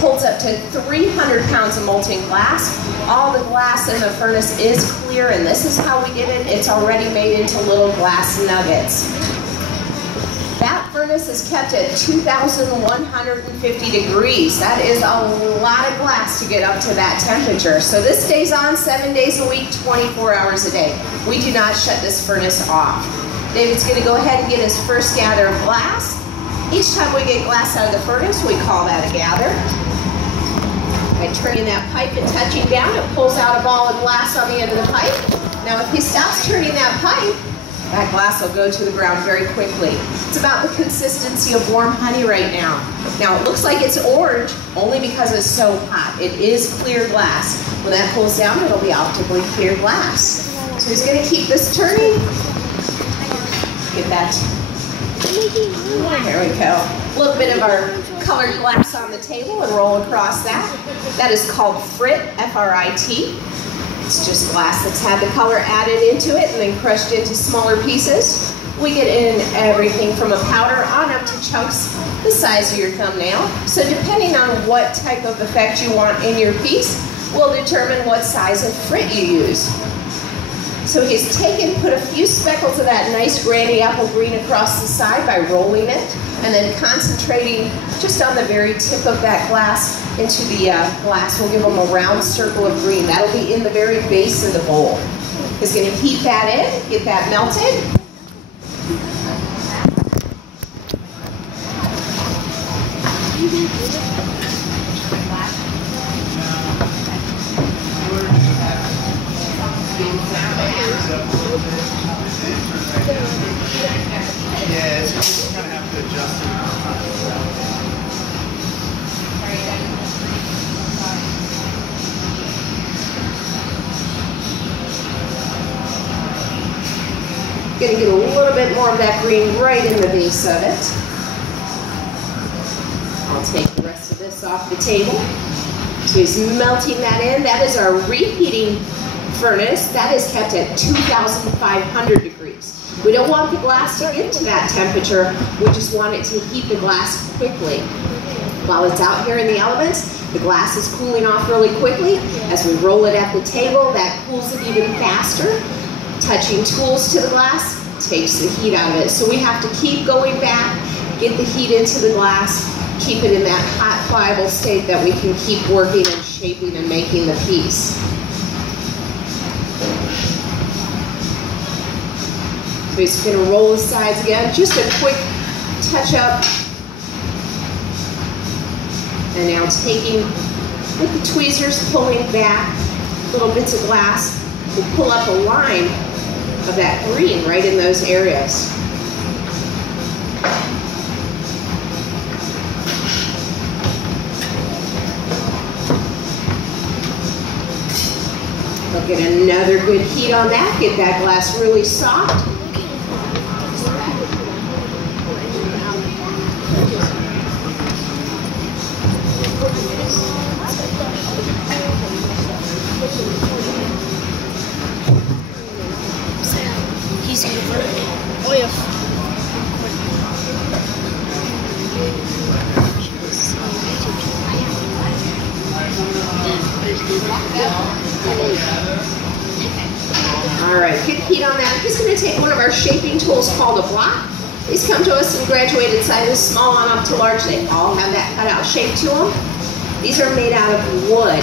holds up to 300 pounds of molten glass. All the glass in the furnace is clear, and this is how we get it. It's already made into little glass nuggets. That furnace is kept at 2,150 degrees. That is a lot of glass to get up to that temperature. So this stays on 7 days a week, 24 hours a day. We do not shut this furnace off. David's going to go ahead and get his first gather of glass. Each time we get glass out of the furnace, we call that a gather. By turning that pipe and touching down, it pulls out a ball of glass on the end of the pipe. Now if he stops turning that pipe, that glass will go to the ground very quickly. It's about the consistency of warm honey right now. Now it looks like it's orange only because it's so hot. It is clear glass. When that cools down, it'll be optically clear glass. So he's going to keep this turning. Get that. There we go. A little bit of our colored glass on the table and roll across that. That is called frit, F-R-I-T. It's just glass that's had the color added into it and then crushed into smaller pieces. We get in everything from a powder on up to chunks the size of your thumbnail. So depending on what type of effect you want in your piece will determine what size of frit you use. So he's put a few speckles of that nice granny apple green across the side by rolling it and then concentrating just on the very tip of that glass into the glass. We'll give him a round circle of green. That'll be in the very base of the bowl. He's going to heat that in, get that melted. Yeah, it's just kind of have to adjust it. Going to get a little bit more of that green right in the base of it. I'll take the rest of this off the table. So he's melting that in. That is our reheating furnace. That is kept at 2,500 degrees. We don't want the glass to get to that temperature. We just want it to heat the glass quickly. While it's out here in the elements, the glass is cooling off really quickly. As we roll it at the table, that cools it even faster. Touching tools to the glass takes the heat out of it. So we have to keep going back, get the heat into the glass, keep it in that hot, pliable state that we can keep working and shaping and making the piece. So he's going to roll the sides again, just a quick touch up. And now taking, with the tweezers, pulling back little bits of glass, we'll pull up a line of that green right in those areas. We'll get another good heat on that, get that glass really soft. He's gonna burn it. Oh yeah. All right, good heat on that. I'm just going to take one of our shaping tools called a block. These come to us in graduated sizes, small on up to large. They all have that cutout shape to them. These are made out of wood.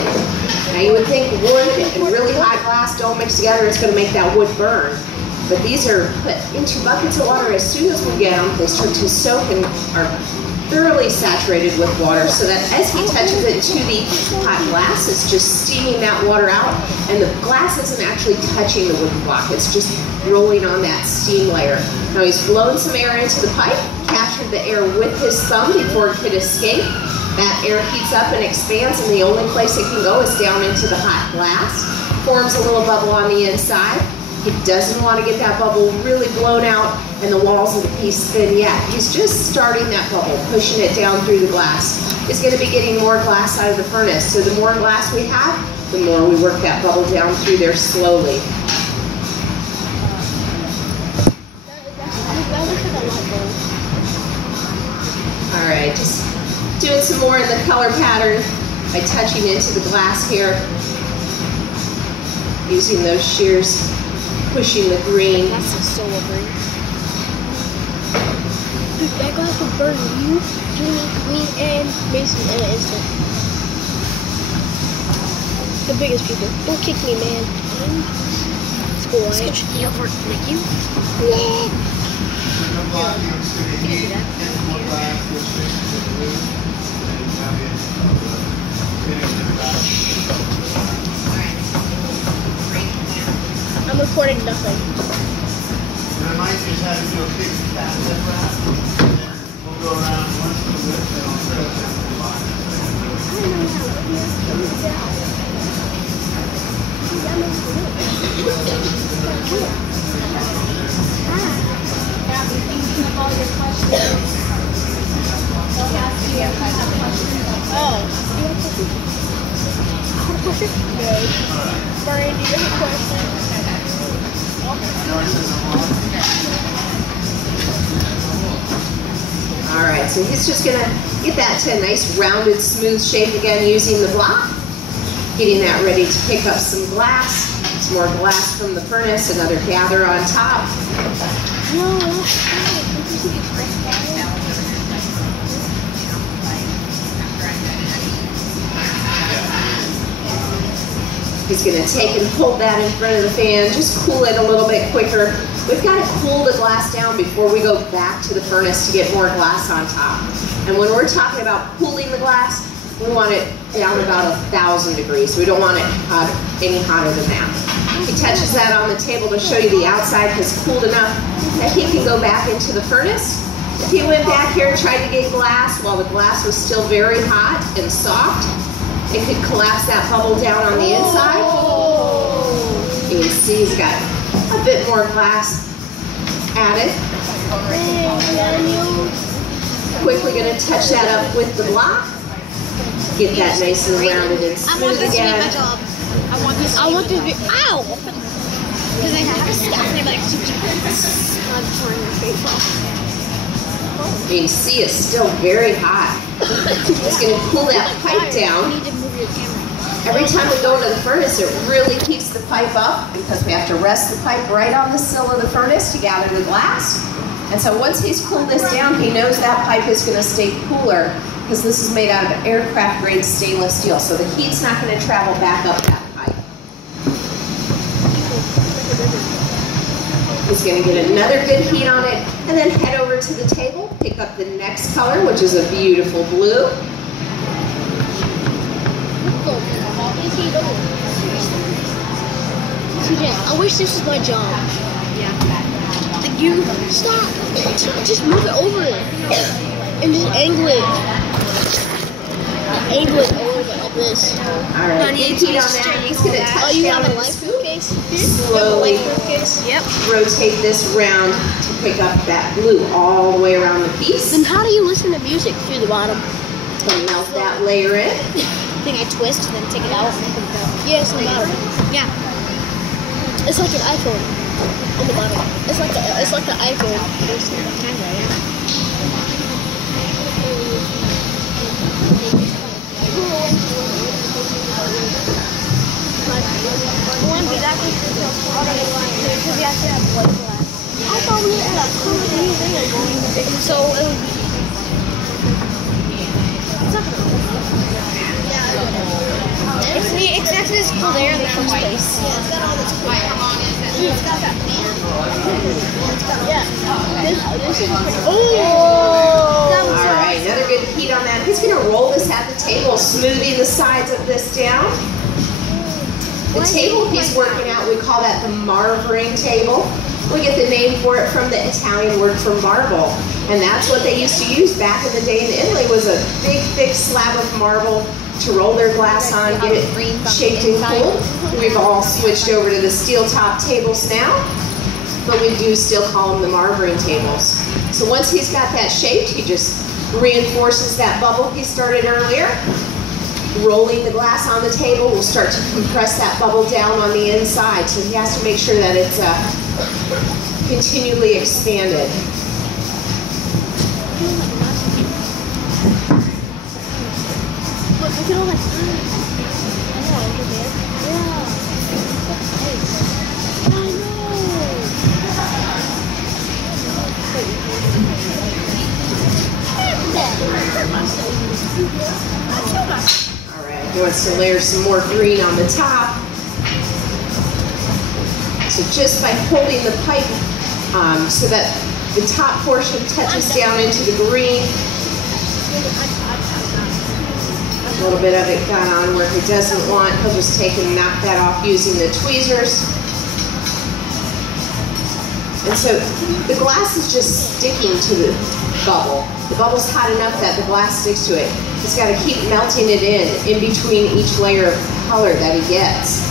Now you would think wood and really hot glass don't mix together, it's going to make that wood burn. But these are put into buckets of water as soon as we get them. They start to soak and are thoroughly saturated with water so that as he touches it to the hot glass, it's just steaming that water out, and the glass isn't actually touching the wooden block. It's just rolling on that steam layer. Now he's blown some air into the pipe, captured the air with his thumb before it could escape. That air heats up and expands, and the only place it can go is down into the hot glass. Forms a little bubble on the inside. He doesn't want to get that bubble really blown out and the walls of the piece thin yet. He's just starting that bubble, pushing it down through the glass. He's going to be getting more glass out of the furnace. So the more glass we have, the more we work that bubble down through there slowly. All right, just doing some more in the color pattern by touching into the glass here. Using those shears, pushing the green. That's a solo green. Dude, that glass would burn you, Jimmy, me, and Mason in an instant. The biggest people. Don't kick me, man. Let's go on. Let's go over like you. Yeah. I'm recording nothing. I might just have to do a big fat lip wrap, and then we'll go around once in the whip, and I'll throw it down the box. Oh, do you have questions? No. Brian, do you have a question? All right, so he's just gonna get that to a nice rounded, smooth shape again using the block. Getting that ready to pick up some glass. Some more glass from the furnace, another gather on top. He's going to take and hold that in front of the fan, just cool it a little bit quicker. We've got to cool the glass down before we go back to the furnace to get more glass on top. And when we're talking about cooling the glass, we want it down about 1,000 degrees. We don't want it any hotter than that. He touches that on the table to show you the outside because it's cooled enough that he can go back into the furnace. If he went back here and tried to get glass while the glass was still very hot and soft, it could collapse that bubble down on the inside. You can see he's got a bit more glass added. Quickly going to touch that up with the block. Get that nice and rounded and smooth again. I want this to be, ow! Because I have a staff and I'm like, I'm trying to face off. You can see it's still very hot. It's going to cool that pipe down. You need to move your camera. Every time we go into the furnace, it really keeps the pipe up because we have to rest the pipe right on the sill of the furnace to gather the glass. And so once he's cooled this down, he knows that pipe is going to stay cooler because this is made out of aircraft grade stainless steel. So the heat's not going to travel back up that pipe. He's going to get another good heat on it and then head over to the table, pick up the next color, which is a beautiful blue. CJ, I wish this was my job. Yeah. Like you, stop. Just move it over and just angle it. Angle it over like this. All right, good heat on that. He's going to touch down on the scoop. Slowly rotate this round to pick up that blue all the way around the piece. Then how do you listen to music through the bottom? And melt that layer in. I think I twist and then take it out. Yes, on the bottom. Yeah. It's like an iPhone on the bottom. It's like the iPhone. There's the camera, yeah. I thought we had a cool thing going. So it would be. It's actually just cool there in the first place. Yeah, it's got all this cool. It's got that fan. Yeah. This is pretty cool. Oh! Alright, another good heat on that. He's going to roll this at the table, smoothing the sides of this down. The table he's working out, we call that the marvering table. We get the name for it from the Italian word for marble. And that's what they used to use back in the day in Italy, was a big, thick slab of marble to roll their glass on, get it shaped and cooled. We've all switched over to the steel top tables now, but we do still call them the marvering tables. So once he's got that shaped, he just reinforces that bubble he started earlier. Rolling the glass on the table will start to compress that bubble down on the inside, so he has to make sure that it's continually expanded. Look at all that time. I know, over there. Yeah. Alright, he wants to layer some more green on the top. So just by holding the pipe so that the top portion touches down into the green, a little bit of it got on where he doesn't want, he'll just take and knock that off using the tweezers. And so the glass is just sticking to the bubble. The bubble's hot enough that the glass sticks to it. He's got to keep melting it in between each layer of color that he gets.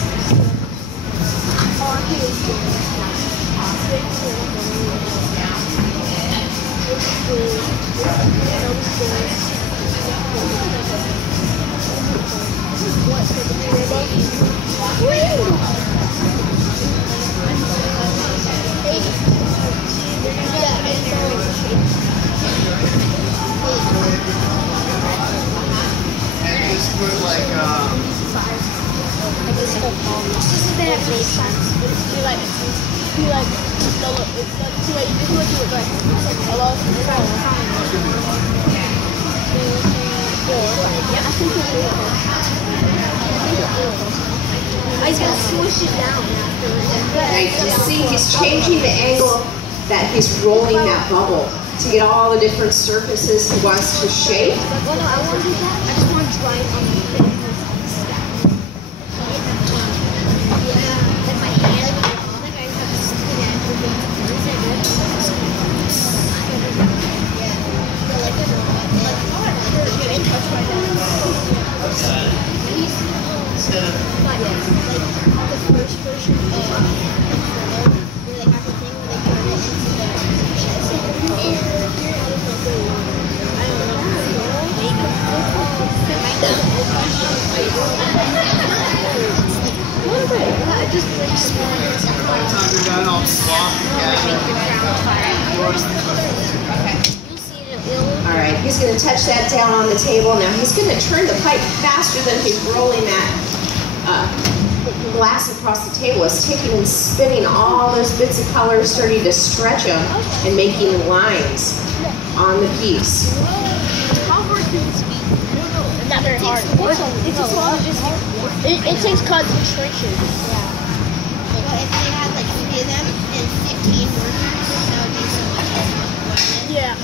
And just put like He's gonna swish it down after. Now you can see he's changing the angle that he's rolling that bubble to get all the different surfaces he wants to shape. Well, no, I won't do that. I just want to dry it on the thing. Like my hand. Like I have something that instead of like the first version of where they have the thing where they put it into the chest. I don't know. I just by the time you're done, I'll swap Alright, he's going to touch that down on the table. Now he's going to turn the pipe faster than he's rolling that glass across the table. It's taking and spinning all those bits of color, starting to stretch them and making lines on the piece. How hard can this be? Not very hard. It's as long as it takes concentration. Well, if they had like 3 of them and 15 workers, that would be so much easier. Yeah.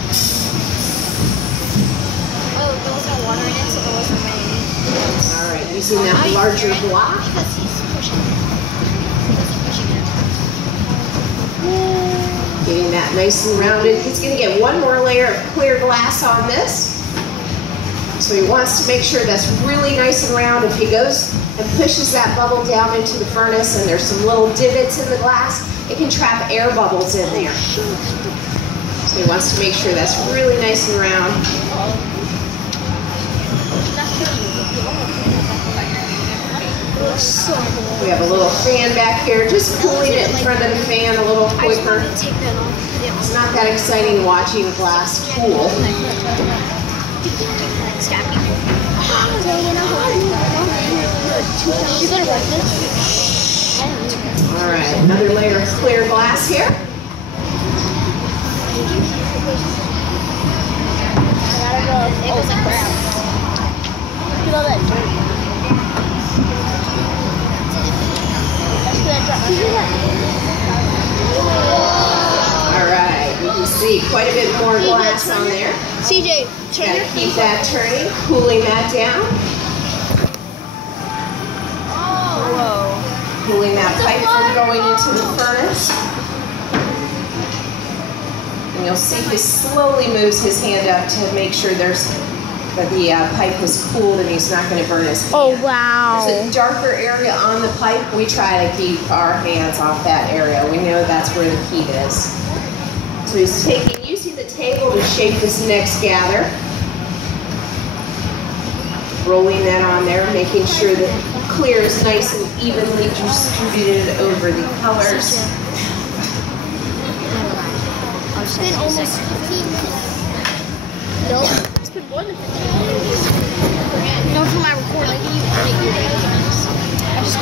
Oh, there was no water in it, so there wasn't rain. Alright, using that larger block. Because he's pushing it. He's pushing it. Getting that nice and rounded. He's going to get one more layer of clear glass on this. So he wants to make sure that's really nice and round. If he goes and pushes that bubble down into the furnace and there's some little divots in the glass, it can trap air bubbles in there. So he wants to make sure that's really nice and round. We have a little fan back here, just cooling it in front of the fan a little quicker. It's not that exciting watching glass cool. Alright, another layer of clear glass here. It was like brown. Look at all that dirt. Alright, you can see quite a bit more glass on there. CJ, turn Gotta your keep face that turning, cooling that down. Whoa. Cooling that pipe from going into the furnace. And you'll see he slowly moves his hand up to make sure that the pipe is cooled and he's not going to burn his hand. Oh, wow. There's a darker area on the pipe. We try to keep our hands off that area. We know that's where the heat is. So he's using the table to shape this next gather. Rolling that on there, making sure that clear is nice and evenly distributed over the colors. It's been almost 15 minutes. No, it's been more than 15 minutes. No, for my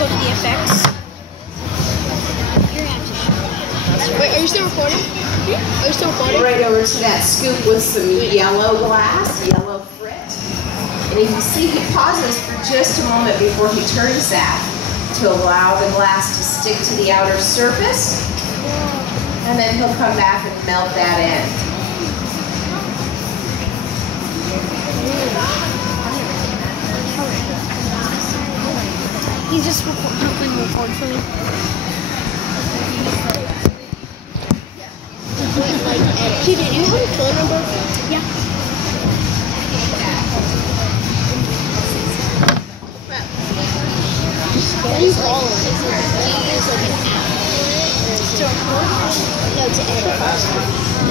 go to the effects. Wait, are you still recording? Are you still recording? Right over to that scoop with some yellow glass, yellow frit. And you can see he pauses for just a moment before he turns that to allow the glass to stick to the outer surface. And then he'll come back and melt that in. He's just helping record for me. Dude, do you have a phone number? Yeah. What do you call it? Do you use like an app? To record? No, to edit.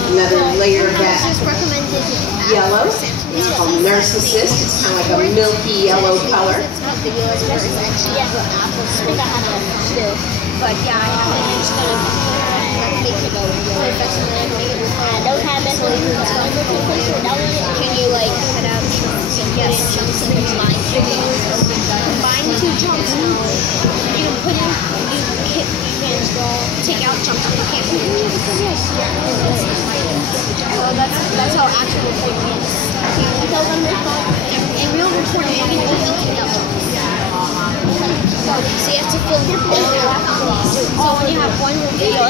Another layer of that Just recommended yellow. It's called Narcissist. It's kind of like a milky yellow color. It's not video, it's actually Apple Switch. But yeah, I have it. It's kind of make it go. I don't have it. Can you like cut out chunks and put in chunks and combine two chunks? You can put in, you can take out chunks and you can't put in chunks. Well, that's how actual recording is. In real recording, you can put it out. So you have to film so when you have one video,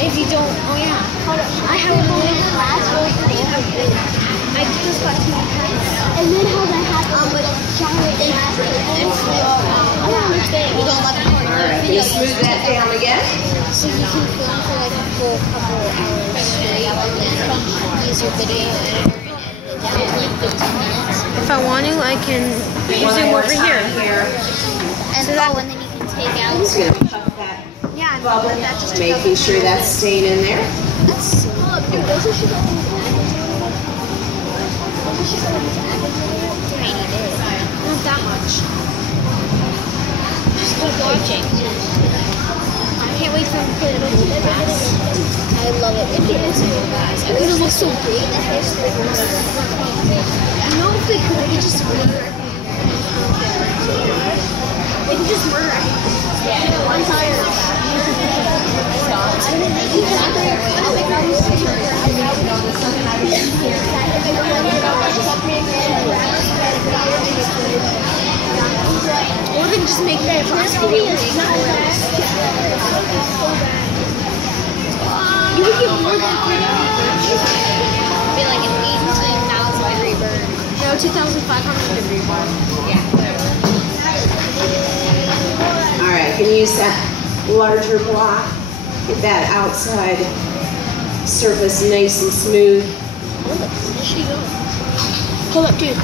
if you don't, oh yeah, I have a last one. I just got to and then how that happened, but I don't understand. You don't let the part. Alright, gonna smooth that down again. So you can film for like a full couple hours straight, and then use your video editor and edit it down to like 15 minutes. If I want to, I can use it over here. And then you can take out. I'm just gonna puff that Yeah, and bubble, that just making sure that's staying in there. That's so dude, those are tiny bit. Not that much. Just keep watching. I can't wait for him to put it over the glass. I love it when it is over glass. Because it looks so big. You know if they could, they just murder. They can just murder. Yeah. One time. Or they can just make that you would get more than 3 be like an 18,000 degree burn. No, 2,500 degree burn. Yeah. Alright, can you use that larger block? Get that outside surface nice and smooth. There she goes. Hold up, dude.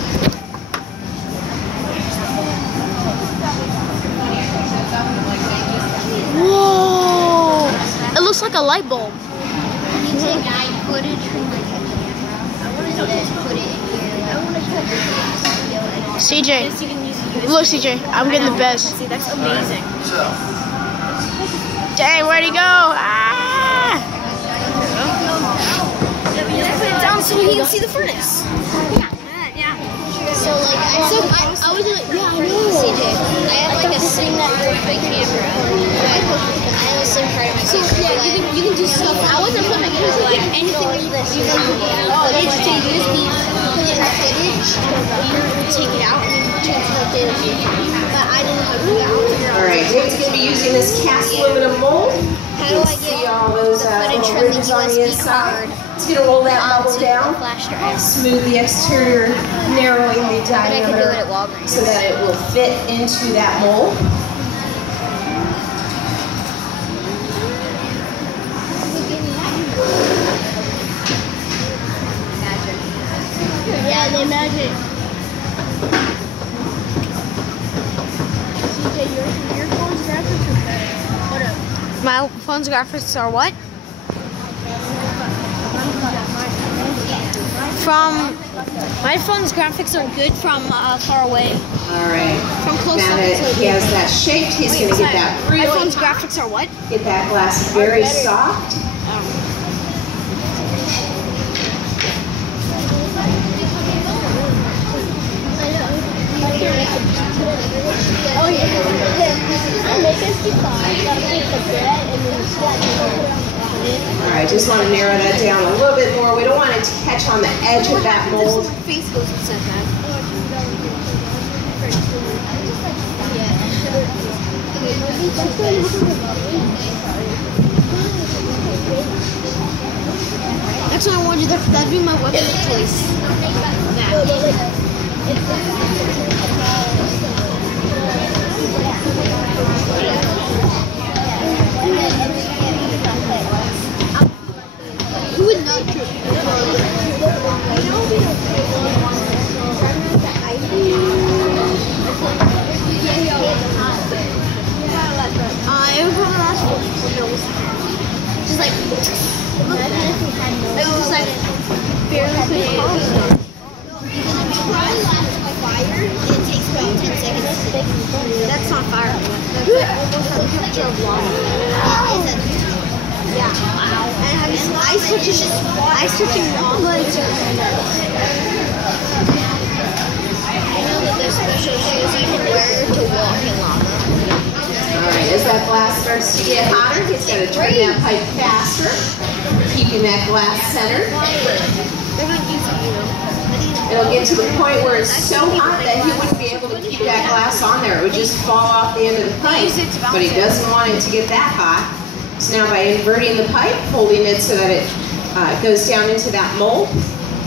Whoa! It looks like a light bulb. You take footage from like a camera. I want to then put it in here. I want to put the video in. CJ, look, CJ, I'm getting the best. See, that's amazing. Dang, where'd he go? Ah! Put it down so he can see the furnace. Yeah. So like I was like, yeah, I know. CJ, I have like a SIM card in my camera. I have a SIM card in my camera. So yeah, you can do stuff. I wasn't putting my camera like anything like this. You can footage to USB, put in footage, you take it out and transfer it to but I didn't know how to do that. Alright, David's going to be using this cast aluminum mold. How do I See get all those the footage little from the rings on the USB inside. card It's going to roll that bubble onto the down, flash drive? smooth the exterior, narrowing the But I could do it diameter at Walgreens. so that it will fit into that mold. Yeah, they magic. Your phone's graphics are better. What up? My phone's graphics are what? From my phone's graphics are good from far away. Alright, From close now up, that it's he has that shaped, he's going to get that My really, phone's graphics are what? get that glass very soft. All right, just want to narrow that down a little bit more. We don't want it to catch on the edge of that mold. Face goes inside that. Next time I warned you, that'd be my weapon of choice. Who would not trip? It was from the last one. Just like, it was like barely could fire. It takes about 10 seconds. That's not fire. That's a picture of lava. Yeah. Wow. And have you seen ice touching lava? I know that there's special shoes you can wear to walk in lava. Alright, as that glass starts to get hotter, he's got to turn that pipe faster, keeping that glass centered. It'll get to the point where it's so hot that he wouldn't be able to keep that glass on there. It would just fall off the end of the pipe. But he doesn't want it to get that hot. So now by inverting the pipe, holding it so that it goes down into that mold,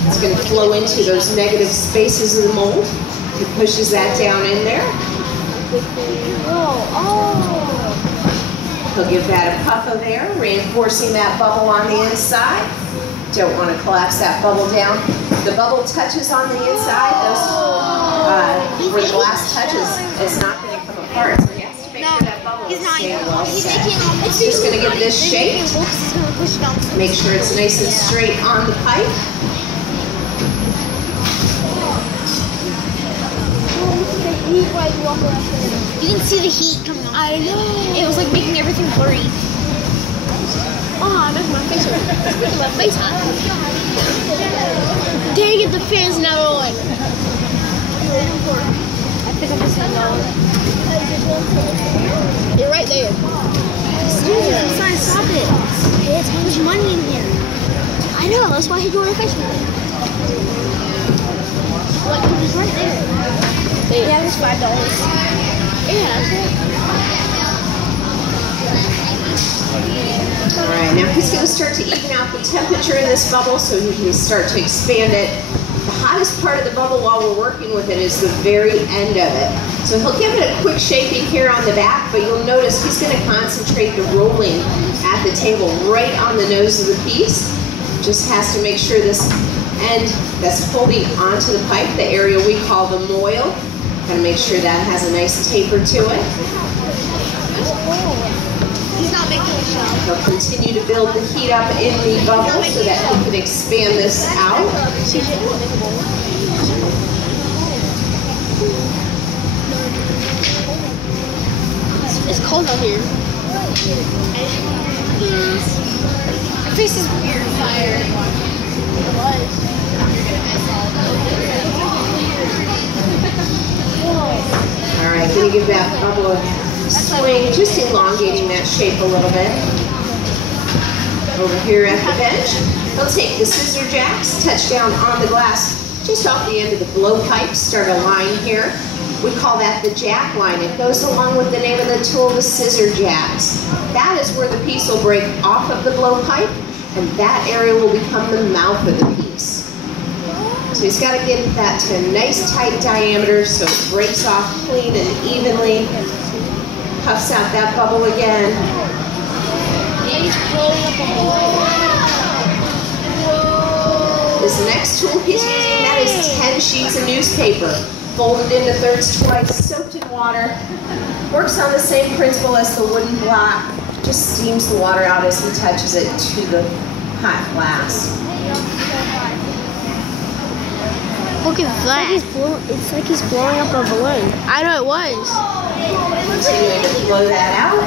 it's going to flow into those negative spaces of the mold. He pushes that down in there. He'll give that a puff of air, reinforcing that bubble on the inside. Don't want to collapse that bubble down. The bubble touches on the inside, those where the glass touches, it's not going to come apart. So he has to make sure that bubble is staying well set. It's just going to get this shape. Make sure it's nice and straight on the pipe. You didn't see the heat coming on. I know. It was like making everything blurry. Oh, that's my face. That's my face hot. Dang it, the fan's not on. I think I'm just saying no. You're right there. Stop it. Hey, it's how much money in here. I know, that's why I hit you on the face with it. What? It's right there. Yeah, it's $5. Yeah, that's it. Alright, now he's going to start to even out the temperature in this bubble so he can start to expand it. The hottest part of the bubble while we're working with it is the very end of it. So he'll give it a quick shaking here on the back, but you'll notice he's going to concentrate the rolling at the table right on the nose of the piece. Just has to make sure this end that's holding onto the pipe, the area we call the moil, gotta make sure that has a nice taper to it. He's not making a shot. He'll continue to build the heat up in the bubble so that he can expand this out. It's cold out here. My face is weird. Fire. It was. Alright, gonna give that bubble a swing, just elongating that shape a little bit. Over here at the bench, he'll take the scissor jacks, touch down on the glass, just off the end of the blowpipe, start a line here. We call that the jack line. It goes along with the name of the tool, the scissor jacks. That is where the piece will break off of the blowpipe, and that area will become the mouth of the piece. So he's got to get that to a nice tight diameter so it breaks off clean and evenly. Puffs out that bubble again. This next tool he's using, that is 10 sheets of newspaper, folded into thirds twice, soaked in water. Works on the same principle as the wooden block. Just steams the water out as he touches it to the hot glass. Look at that. It's like he's blowing up a balloon. I know it was. Continuing to blow that out.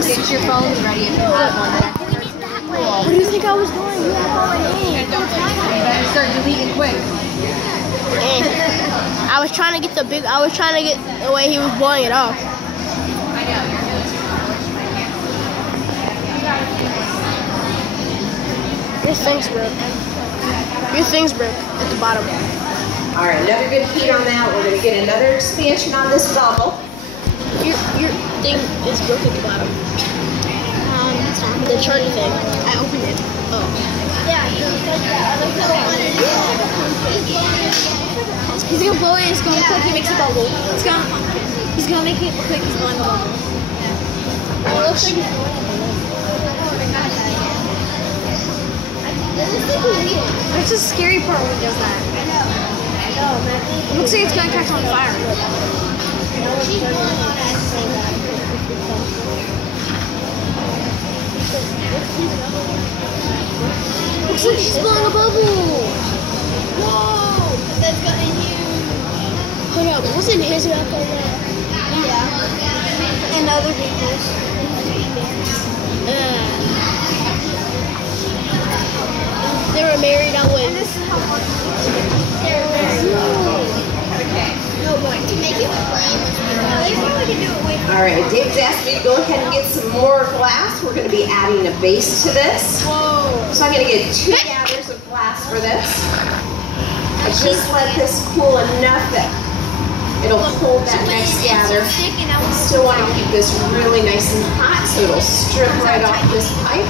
Get your phones ready if you have one. What do you think I was doing? You better start deleting quick. I was trying to get the way he was blowing it up. Your thing's broke. Your thing's broke at the bottom. All right, another good heat on that. We're going to get another expansion on this bubble. Your thing is broke at the bottom. It's not. The charger thing. I opened it. Oh. Yeah, he's gonna blow it. It's gonna look like he makes a bubble. He's gonna make it look like he's blowing a bubble. It looks like he's blowing a bubble. That's the scary part when he does that. I know, man. It looks like it's gonna catch on fire. Looks like she's blowing a bubble. Whoa! That's gotten huge. Hold up, wasn't his back on that? Yeah. And other people's. They were married on when? And this is how much they were married. No, but to make it flame. They probably can do it way. All right, Dave's asked me to go ahead and get some more glass. We're going to be adding a base to this. Whoa. So I'm going to get 2 gathers of glass for this. I just let this cool enough that it'll hold that next gather. Still want to keep this really nice and hot so it'll strip right off this pipe.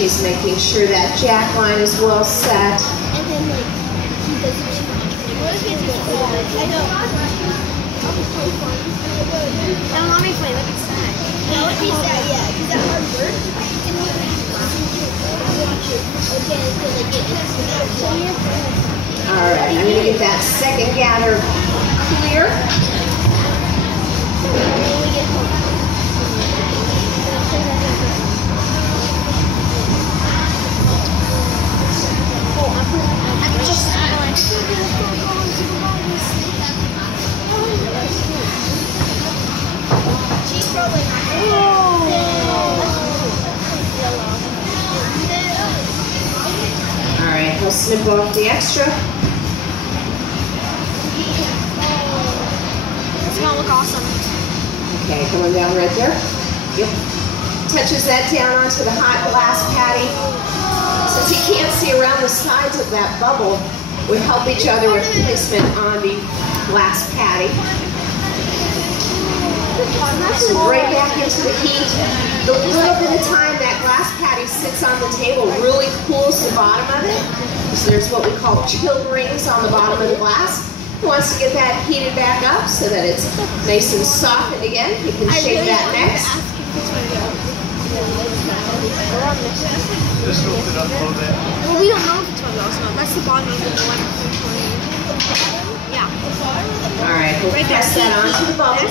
He's making sure that jack line is well set. And then like he doesn't too much. What if he's I know. No, let me play. Look at that. No, if he's that, yeah, because that hard work. All right, I'm going to get that second gather clear. She's probably All right, we'll snip off the extra. It's gonna look awesome. Okay, coming down right there. Yep. Touches that down onto the hot glass patty. Since you can't see around the sides of that bubble, we help each other with placement on the glass patty. So right back into the heat. The little bit of time that glass patty sits on the table really cools the bottom of it. So there's what we call chill rings on the bottom of the glass. Who wants to get that heated back up so that it's nice and softened again? You can shake that next. Just lift it up a little bit. Well, we don't know if it's going to go awesome. That's the bottom of the one. Yeah. All right, we'll press that onto the bubble.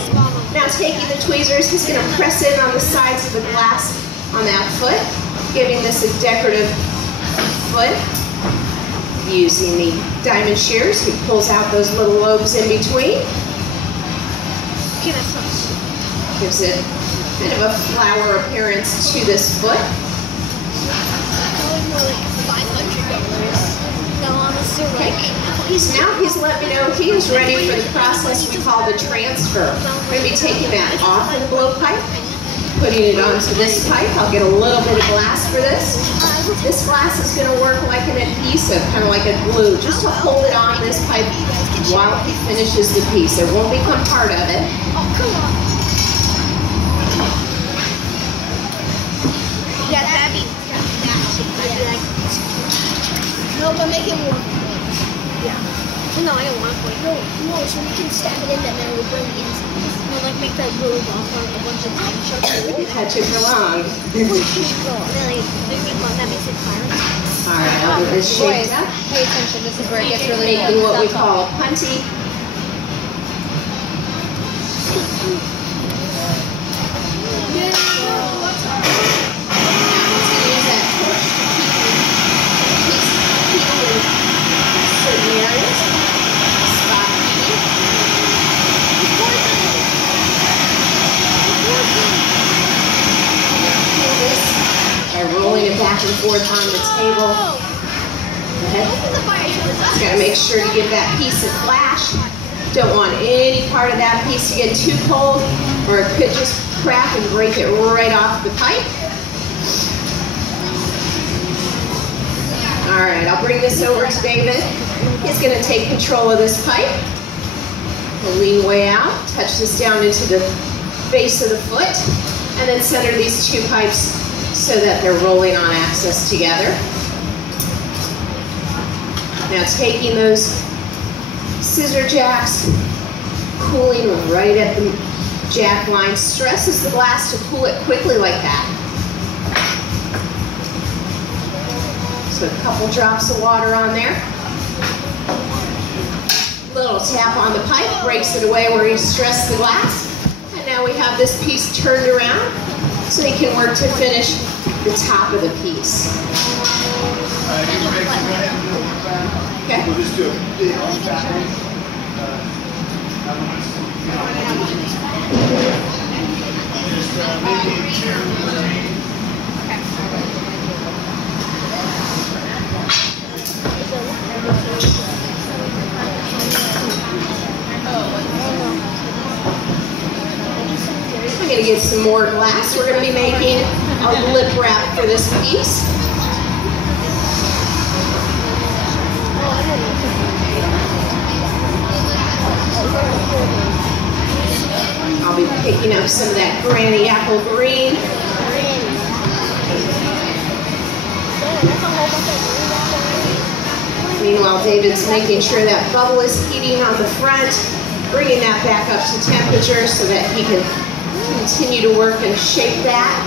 Now taking the tweezers, he's going to press in on the sides of the glass on that foot, giving this a decorative foot. Using the diamond shears, he pulls out those little lobes in between. Gives it kind of a flower appearance to this foot. Okay. He's let me know he is ready for the process we call the transfer. We're going to be taking that off of the blowpipe, putting it onto this pipe. I'll get a little bit of glass for this. This glass is going to work like an adhesive, kind of like a glue, just to hold it on this pipe while he finishes the piece. It won't become part of it. Oh, come on. Yeah, that'd be no, but make it warm. Yeah. No, I don't want to. No, so we can stab it in and then we'll bring it in. No, like make that glue off on a bunch of time shots. Touch it along. All right, I'll get this shaped up. Pay attention, this is where it gets really Making what we call a punty. board on the table. Just gotta make sure to give that piece a flash. Don't want any part of that piece to get too cold, or it could just crack and break it right off the pipe. All right, I'll bring this over to David. He's gonna take control of this pipe. We'll lean way out, touch this down into the base of the foot, and then center these two pipes so that they're rolling on axis together. Now taking those scissor jacks, cooling right at the jack line, stresses the glass to cool it quickly like that. So a couple drops of water on there. Little tap on the pipe, breaks it away where you stress the glass. And now we have this piece turned around so you can work to finish the top of the piece. Okay. We'll just do a big fat one. Just maybe a chair. I'm going to get some more glass. We're going to be making a lip wrap for this piece. I'll be picking up some of that Granny Apple Green. Meanwhile, David's making sure that bubble is heating on the front, bringing that back up to temperature so that he can continue to work and shape that.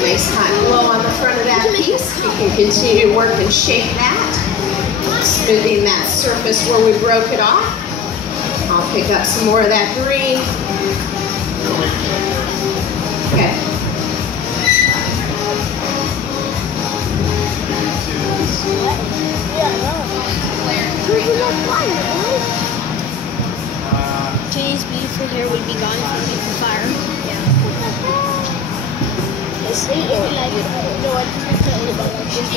Nice hot glow on the front of that piece. You can continue to work and shape that, smoothing that surface where we broke it off. I'll pick up some more of that green. Okay. Today's beautiful hair would be gone if we didn't fire. Yeah. It's no, I just